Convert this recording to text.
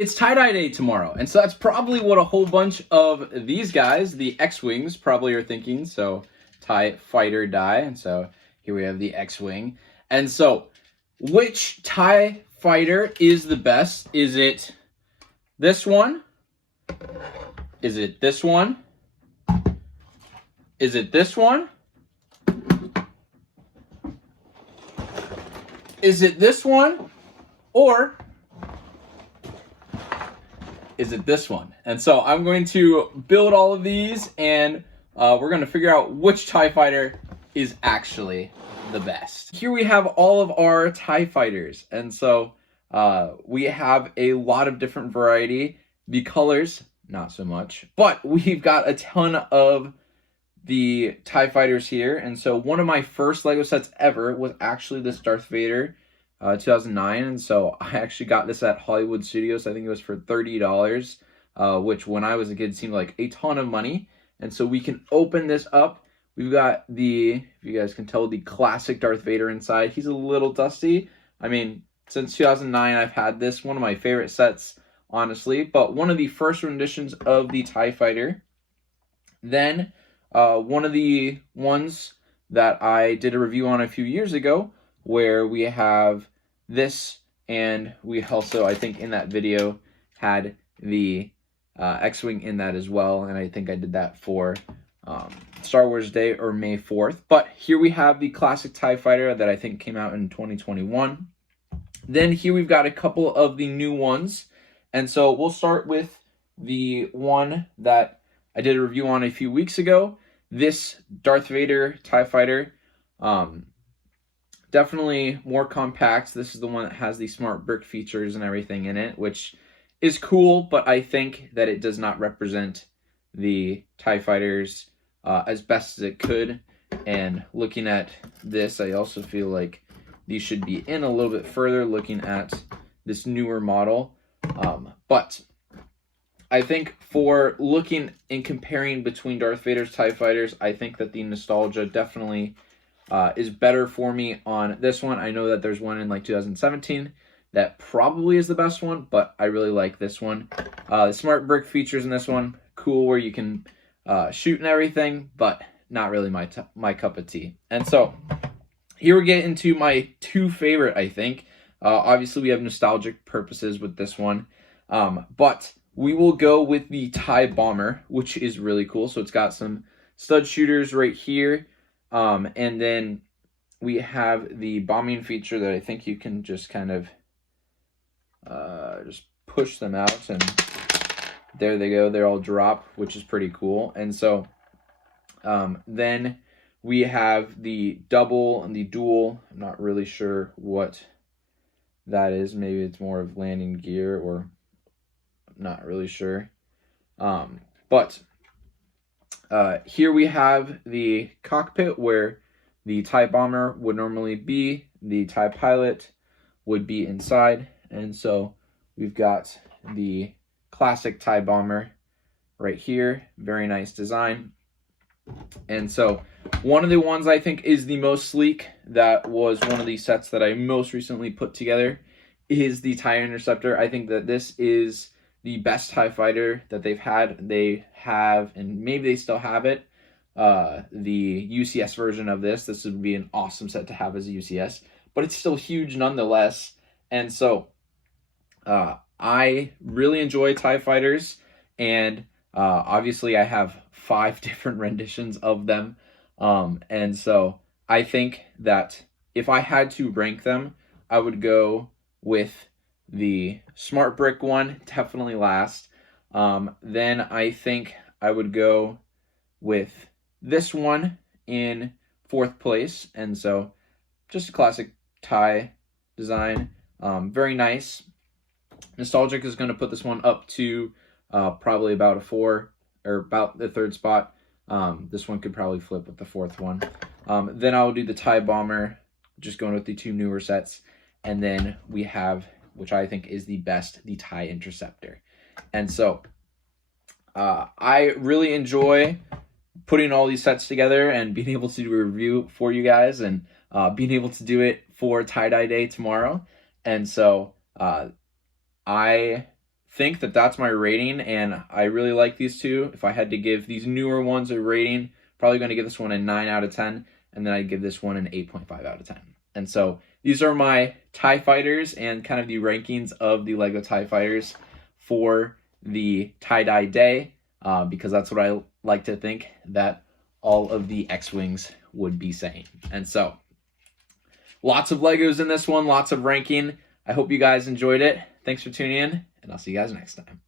It's tie-dye day tomorrow, and so that's probably what a whole bunch of these guys, the X-Wings, probably are thinking. So TIE Fighter die, and so here we have the X-Wing. And so which TIE Fighter is the best? Is it this one? Is it this one? Is it this one? Is it this one? Or is it this one? And so I'm going to build all of these, and we're going to figure out which TIE Fighter is actually the best. Here we have all of our TIE Fighters, and so we have a lot of different variety. The colors, not so much, but we've got a ton of the TIE Fighters here. And so one of my first LEGO sets ever was actually this Darth Vader 2009, and so I actually got this at Hollywood Studios. I think it was for $30, which when I was a kid seemed like a ton of money. And so we can open this up. We've got the, if you guys can tell, the classic Darth Vader inside. He's a little dusty. I mean, since 2009, I've had this, one of my favorite sets, honestly, but one of the first renditions of the TIE Fighter. Then one of the ones that I did a review on a few years ago, where we have this, and we also, I think in that video, had the X-Wing in that as well, and I think I did that for Star Wars Day or May 4th. But here we have the classic TIE Fighter that I think came out in 2021. Then here we've got a couple of the new ones, and so we'll start with the one that I did a review on a few weeks ago, this Darth Vader TIE Fighter. Definitely more compact. This is the one that has the smart brick features and everything in it, which is cool, but I think that it does not represent the TIE Fighters as best as it could. And looking at this, I also feel like these should be in a little bit further, looking at this newer model. But I think for looking and comparing between Darth Vader's TIE Fighters, I think that the nostalgia definitely is better for me on this one. I know that there's one in like 2017 that probably is the best one, but I really like this one. The smart brick features in this one, cool, where you can shoot and everything, but not really my cup of tea. And so here we get into my two favorite, I think. Obviously, we have nostalgic purposes with this one, but we will go with the TIE Bomber, which is really cool. So it's got some stud shooters right here. And then we have the bombing feature that I think you can just kind of just push them out, and there they go. They're all drop, which is pretty cool. And so then we have the double and the dual. I'm not really sure what that is. Maybe it's more of landing gear, or I'm not really sure. But here we have the cockpit where the TIE Bomber would normally be. The TIE Pilot would be inside. And so we've got the classic TIE Bomber right here. Very nice design. And so one of the ones I think is the most sleek, that was one of the sets that I most recently put together, is the TIE Interceptor. I think that this is the best TIE Fighter that they've had. They have, and maybe they still have it, the UCS version of this. This would be an awesome set to have as a UCS, but it's still huge nonetheless. And so I really enjoy TIE Fighters, and obviously I have 5 different renditions of them. And so I think that if I had to rank them, I would go with the smart brick one, definitely last. Then I think I would go with this one in 4th place. And so just a classic TIE design. Very nice. Nostalgic is going to put this one up to probably about a 4, or about the 3rd spot. This one could probably flip with the 4th one. Then I'll do the TIE Bomber, just going with the 2 newer sets. And then we have, which I think is the best, the TIE Interceptor. And so I really enjoy putting all these sets together and being able to do a review for you guys, and being able to do it for tie-dye day tomorrow. And so I think that that's my rating, and I really like these two. If I had to give these newer ones a rating, probably going to give this one a 9 out of 10, and then I'd give this one an 8.5 out of 10. And so these are my TIE Fighters and kind of the rankings of the LEGO TIE Fighters for the tie-dye day, because that's what I like to think that all of the X-Wings would be saying. And so lots of Legos in this one, lots of ranking. I hope you guys enjoyed it. Thanks for tuning in, and I'll see you guys next time.